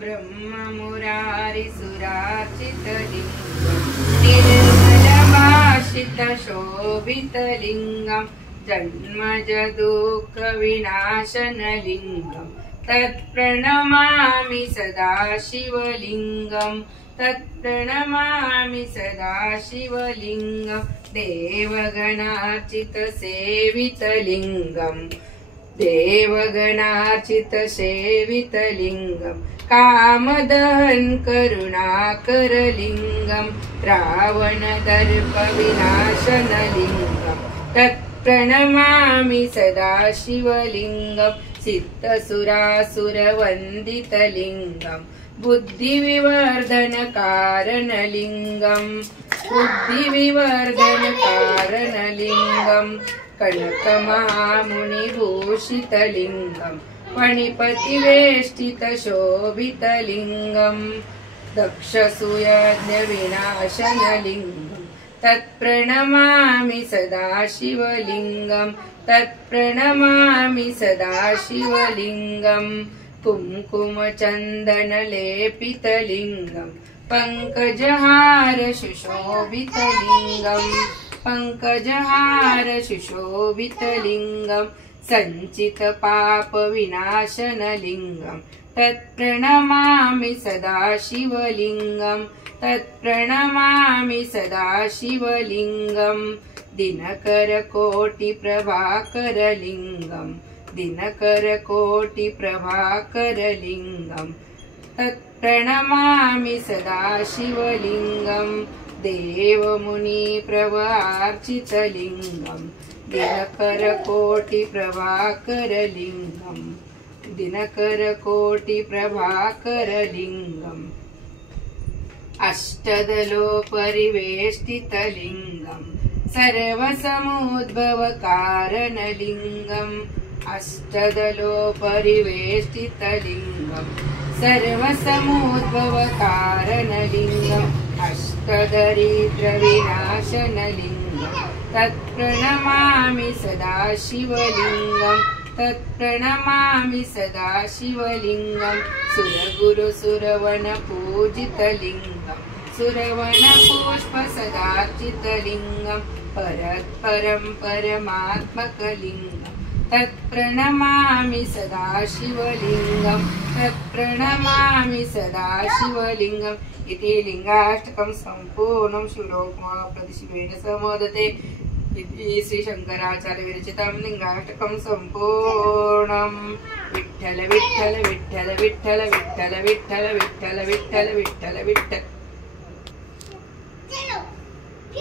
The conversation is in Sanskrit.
ब्रह्ममुरारिसुरार्चितलिङ्गं निर्मलभाषितशोभितलिङ्गं जन्मजदुःखविनाशनलिङ्गं तत्प्रणमामि सदा शिवलिङ्गं तत्प्रणमामि सदा शिवलिङ्गं देवगणार्चितसेवितलिङ्गं देवगणार्चितसेवितलिङ्गं कामदहन करुणाकरलिङ्गं रावणदर्पविनाशनलिङ्गं तत्प्रणमामि सदा शिवलिङ्गं सिद्धसुरासुरवन्दितलिङ्गं बुद्धिविवर्धनकारणलिङ्गं बुद्धिविवर्धनकारणलिङ्गं कनकमहामुनिभूषितलिङ्गं फणिपतिवेष्टितशोभितलिङ्गं दक्षसूयज्ञविनाशनलिङ्गं तत्प्रणमामि सदा शिवलिङ्गं तत्प्रणमामि सदा शिवलिङ्गं कुङ्कुमचन्दनलेपितलिङ्गं पङ्कजहार सुशोभितलिङ्गं पङ्कजहार सुशोभितलिङ्गं सञ्चितपापविनाशनलिङ्गं तत्प्रणमामि सदा शिवलिङ्गं तत्प्रणमामि सदा शिवलिङ्गं दिनकरकोटिप्रभाकरलिङ्गं दिनकरकोटिप्रभाकरलिङ्गं तत्प्रणमामि सदा शिवलिङ्गं देवमुनिप्रवर्चितलिङ्गं दिनकरकोटिप्रभाकरलिङ्गं दिनकरकोटिप्रभाकरलिङ्गम् अष्टदलोपरिवेष्टितलिङ्गं सर्वसमुद्भवकारणलिङ्गम् अष्टदलोपरिवेष्टितलिङ्गं सर्वसमुद्भवकारणलिङ्गम् अष्टदरिद्रविनाशनलिङ्गं तत्प्रणमामि सदा शिवलिङ्गं तत्प्रणमामि सदा शिवलिङ्गं सुरगुरुसुरवनपूजितलिङ्गं सुरवनपुष्पसदार्चितलिङ्गं परत्परं परमात्मकलिङ्गं तत्प्रणमामि सदा शिवलिङ्गं तत्प्रणमामि सदा शिवलिङ्गम् इति लिङ्गाष्टकं सम्पूर्णं शिवलोकमाप्रतिशिवेन समोदते इति श्रीशङ्कराचार्यविरचितं लिङ्गाष्टकं सम्पूर्णं विठ्ठल विठ्ठल विठ्ठल विठ्ठल विठ्ठल विठ्ठल विठ्ठल विठ्ठल विठ्ठल विठ्ठल